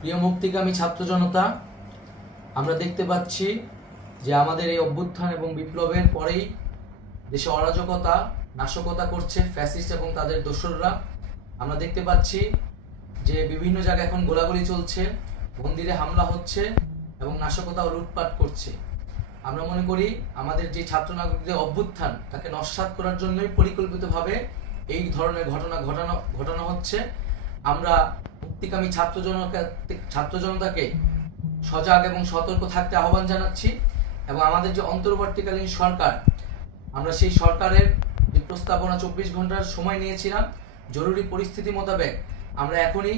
প্রিয় মুক্তিকামী ছাত্র জনতা, আমরা দেখতে পাচ্ছি যে আমাদের এই অভ্যুত্থান এবং বিপ্লবের পরেই দেশে অরাজকতা নাশকতা করছে ফ্যাসিস্ট এবং তাদের দোসররা। আমরা দেখতে পাচ্ছি যে বিভিন্ন জায়গায় এখন গোলাগুলি চলছে, মন্দিরে হামলা হচ্ছে এবং নাশকতা ও লুটপাট করছে। আমরা মনে করি আমাদের যে ছাত্র নাগরিকদের অভ্যুত্থান তাকে নস্যাৎ করার জন্যই পরিকল্পিতভাবে এই ধরনের ঘটনা ঘটানো হচ্ছে। আমরা মুক্তিকামী ছাত্র জনতাকে সজাগ এবং সতর্ক থাকতে আহ্বান জানাচ্ছি এবং আমাদের যে অন্তর্বর্তীকালীন সরকার, আমরা সেই সরকারের যে প্রস্তাবনা 24 ঘন্টার সময় নিয়েছিলাম, জরুরি পরিস্থিতি মোতাবেক আমরা এখনই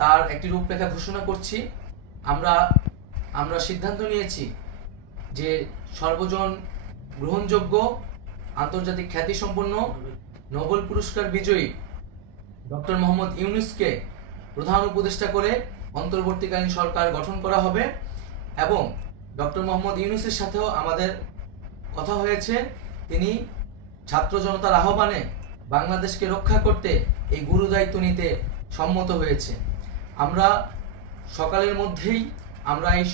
তার একটি রূপরেখা ঘোষণা করছি। আমরা সিদ্ধান্ত নিয়েছি যে সর্বজন গ্রহণযোগ্য আন্তর্জাতিক খ্যাতিসম্পন্ন নোবেল পুরস্কার বিজয়ী ডক্টর মোহাম্মদ ইউনূসকে প্রধান উপদেষ্টা করে অন্তর্বর্তীকালীন সরকার গঠন করা হবে এবং ডক্টর মোহাম্মদ ইউনূসের সাথেও আমাদের কথা হয়েছে। তিনি ছাত্র জনতার আহ্বানে বাংলাদেশকে রক্ষা করতে এই গুরুদায়িত্ব নিতে সম্মত হয়েছে। আমরা সকালের মধ্যেই আমরা এই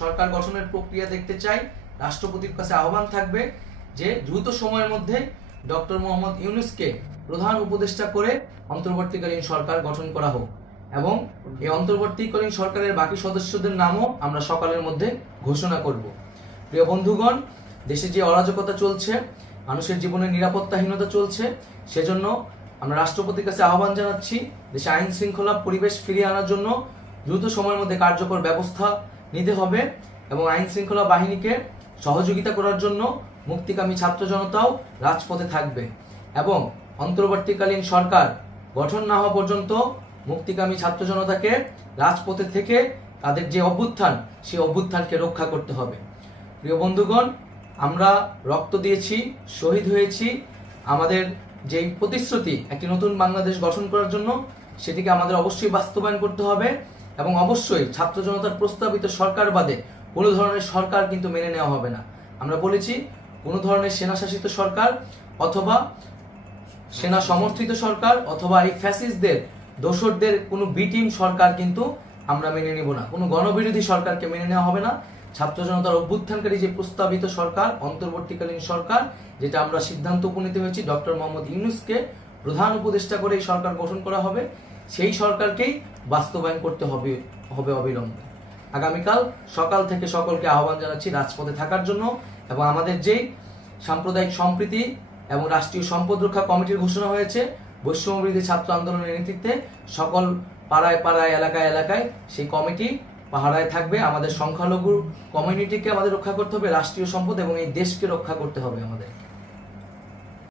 সরকার গঠনের প্রক্রিয়া দেখতে চাই। রাষ্ট্রপতির কাছে আহ্বান থাকবে যে দ্রুত সময়ের মধ্যে ডক্টর মোহাম্মদ ইউনূসকে প্রধান উপদেষ্টা করে অন্তর্বর্তীকালীন সরকার গঠন করা হোক এবং এই অন্তর্বর্তীকালীন সরকারের বাকি সদস্যদের নামও আমরা সকালের মধ্যে ঘোষণা করব। প্রিয় বন্ধুগণ, দেশে যে অরাজকতা চলছে, মানুষের জীবনের নিরাপত্তাহীনতা চলছে, সেজন্য আমরা রাষ্ট্রপতির কাছে আহ্বান জানাচ্ছি দেশে আইন শৃঙ্খলা পরিবেশ ফিরিয়ে আনার জন্য দ্রুত সময়ের মধ্যে কার্যকর ব্যবস্থা নিতে হবে এবং আইন শৃঙ্খলা বাহিনীকে সহযোগিতা করার জন্য মুক্তিকামী ছাত্র জনতাও রাজপথে থাকবে এবং অন্তর্বর্তীকালীন সরকার গঠন না হওয়া পর্যন্ত মুক্তিকামী ছাত্র জনতাকে রাজপথে থেকে তাদের যে অভ্যুত্থান, সেই অভ্যুত্থানকে রক্ষা করতে হবে। প্রিয় বন্ধুগণ, আমরা রক্ত দিয়েছি, শহীদ হয়েছি। আমাদের যে প্রতিশ্রুতি একটি নতুন বাংলাদেশ গঠন করার জন্য, সেটিকে আমাদের অবশ্যই বাস্তবায়ন করতে হবে এবং অবশ্যই ছাত্র জনতার প্রস্তাবিত সরকার বাদে কোনো ধরনের সরকার কিন্তু মেনে নেওয়া হবে না। আমরা বলেছি কোনো ধরনের সেনা শাসিত সরকার অথবা সেনা সমর্থিত সরকার অথবা এই ফ্যাসিস্টদের দোসরদের কোনো বি টিম সরকার কিন্তু আমরা মেনে নেব না। কোনো গণবিরোধী সরকারকে মেনে নেওয়া হবে না। ছাত্র জনতার অভ্যুত্থানকারী যে প্রস্তাবিত সরকার, অন্তর্বর্তীকালীন সরকার, যেটা আমরা সিদ্ধান্ত উপনীত হয়েছি ডক্টর মোহাম্মদ ইউনূসকে প্রধান উপদেষ্টা করে এই সরকার গঠন করা হবে, সেই সরকারকেই বাস্তবায়ন করতে হবে অবিলম্বে। আগামীকাল সকাল থেকে সকলকে আহ্বান জানাচ্ছি রাজপথে থাকার জন্য এবং আমাদের যেই সাম্প্রদায়িক সম্প্রীতি এবং রাষ্ট্রীয় সম্পদ রক্ষা কমিটির ঘোষণা হয়েছে বৈষম্যবিরোধী ছাত্র আন্দোলনের নেতৃত্বে, সকল পাড়ায় পাড়ায় এলাকায় এলাকায় সেই কমিটি পাহারায় থাকবে। আমাদের সংখ্যালঘু কমিউনিটিকে আমাদের রক্ষা করতে হবে, রাষ্ট্রীয় সম্পদ এবং এই দেশকে রক্ষা করতে হবে আমাদের।